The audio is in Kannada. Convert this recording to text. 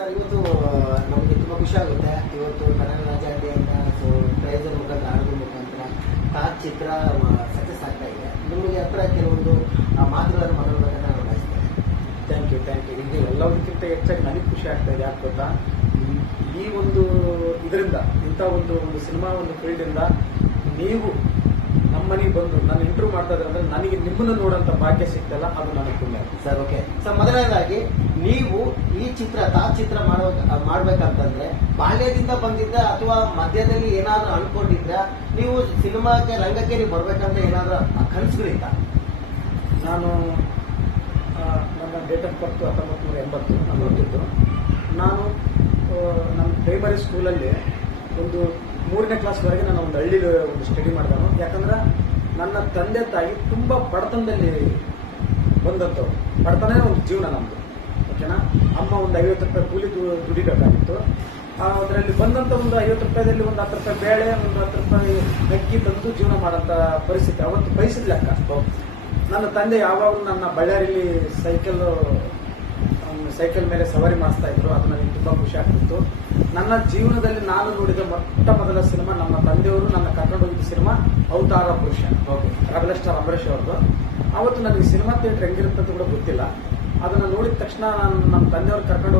ಸರ್ ಇವತ್ತು ನಮಗೆ ತುಂಬ ಖುಷಿ ಆಗುತ್ತೆ. ಇವತ್ತು ಕನ್ನಡ ರಾಜ್ಯಾದ್ಯಂತ ಪ್ರೈಸರ್ ಮುಖಾಂತರ ಆಡೋದ್ರ ಮುಖಾಂತರ ತಾಜ್ ಚಿತ್ರ ಸಕ್ಸಸ್ ಆಗ್ತಾ ಇದೆ. ನಿಮಗೆ ಹತ್ರ ಕೆಲವೊಂದು ಮಾತುಗಳನ್ನು ಮಾತಾಡೋದನ್ನ ನಾನು ಬಯಸ್ತೇನೆ. Thank you. ಇದು ಎಲ್ಲದಕ್ಕಿಂತ ಹೆಚ್ಚಾಗಿ ನನಗೆ ಖುಷಿ ಆಗ್ತಾ ಇದೆ. ಯಾಕೆ ಗೊತ್ತಾ, ಈ ಒಂದು ಇದರಿಂದ ಇಂಥ ಒಂದು ಸಿನಿಮಾ ಒಂದು ಫೀಲ್ಡಿಂದ ನೀವು ನಮ್ಮ ಮನೆಗೆ ಬಂದು ನಾನು ಇಂಟರ್ವ್ಯೂ ಮಾಡ್ತಾ ಇದ್ರೆ ಅಂದ್ರೆ ನನಗೆ ನಿಮ್ಮನ್ನು ನೋಡೋಂಥ ಭಾಗ್ಯ ಸಿಗ್ತಲ್ಲ, ಅದು ನನಗೆ ಪುಣ್ಯ. ಸರ್ ಓಕೆ ಸರ್, ಮೊದಲನೇದಾಗಿ ನೀವು ಈ ಚಿತ್ರ ತಾಜ್ ಚಿತ್ರ ಮಾಡ್ಬೇಕಂತಂದ್ರೆ ಬಾಲ್ಯದಿಂದ ಬಂದಿದ್ದ ಅಥವಾ ಮಧ್ಯದಲ್ಲಿ ಏನಾದ್ರೂ ಅನ್ಕೊಂಡಿದ್ರ, ನೀವು ಸಿನಿಮಾಕ್ಕೆ ರಂಗಕ್ಕೆ ನೀವು ಬರ್ಬೇಕಂತ ಏನಾದ್ರೂ ಕನಸುಗಳಿತ್ತ? ನಾನು ನನ್ನ ಡೇಟ್ ಆಫ್ ಬರ್ತ್ 1980 ನಾನು ಹುಟ್ಟಿದ್ದು. ನಾನು ನಮ್ಮ ಪ್ರೈಮರಿ ಸ್ಕೂಲಲ್ಲಿ ಒಂದು 3ನೇ ಕ್ಲಾಸ್ವರೆಗೆ ನಾನು ಒಂದು ಹಳ್ಳಿಲಿ ಒಂದು ಸ್ಟಡಿ ಮಾಡಿದನು. ಯಾಕಂದ್ರೆ ನನ್ನ ತಂದೆ ತಾಯಿ ತುಂಬ ಬಡತನದಲ್ಲಿ ಬಂದಂಥವ್ರು. ಬಡತನೇ ಒಂದು ಜೀವನ ನಮ್ಮದು, ಓಕೆನಾ. ಅಮ್ಮ ಒಂದು 50 ರೂಪಾಯಿ ಕೂಲಿ ದುಡಿಬೇಕಾಗಿತ್ತು. ಅದರಲ್ಲಿ ಬಂದಂಥ ಒಂದು 50 ರೂಪಾಯಿದಲ್ಲಿ ಒಂದು 10 ರೂಪಾಯಿ ಬೇಳೆ, ಒಂದು 10 ರೂಪಾಯಿ ಅಕ್ಕಿ ತಂದು ಜೀವನ ಮಾಡೋಂಥ ಪರಿಸ್ಥಿತಿ. ಅವತ್ತು ಪೈಸದ ಲೆಕ್ಕ. ನನ್ನ ತಂದೆ ಯಾವಾಗಲೂ ನನ್ನ ಬಳ್ಳಾರಿಲಿ ಸೈಕಲ್ ಮೇಲೆ ಸವಾರಿ ಮಾಡಿಸ್ತಾ ಇದ್ರು. ಅದು ನನಗೆ ತುಂಬ ಖುಷಿ ಆಗ್ತಿತ್ತು. ನನ್ನ ಜೀವನದಲ್ಲಿ ನಾನು ನೋಡಿದ ಮೊಟ್ಟ ಮೊದಲ ಸಿನಿಮಾ ನಮ್ಮ ತಂದೆಯವರು ನನ್ನ ಕರ್ಕೊಂಡು ಹೋಗಿದ್ದ ಸಿನಿಮಾ ಅವತಾರ ಪುರುಷ, ರೆಬಲ್ ಸ್ಟಾರ್ ಅಂಬರೀಷ್ ಅವ್ರದ್ದು. ಅವತ್ತು ನನಗೆ ಸಿನಿಮಾ ಥಿಯೇಟರ್ ಹೆಂಗಿರುತ್ತೆ ಅಂತ ಕೂಡ ಗೊತ್ತಿಲ್ಲ. ಅದನ್ನು ನೋಡಿದ ತಕ್ಷಣ ನಾನು ನಮ್ಮ ತಂದೆಯವ್ರು ಕರ್ಕೊಂಡು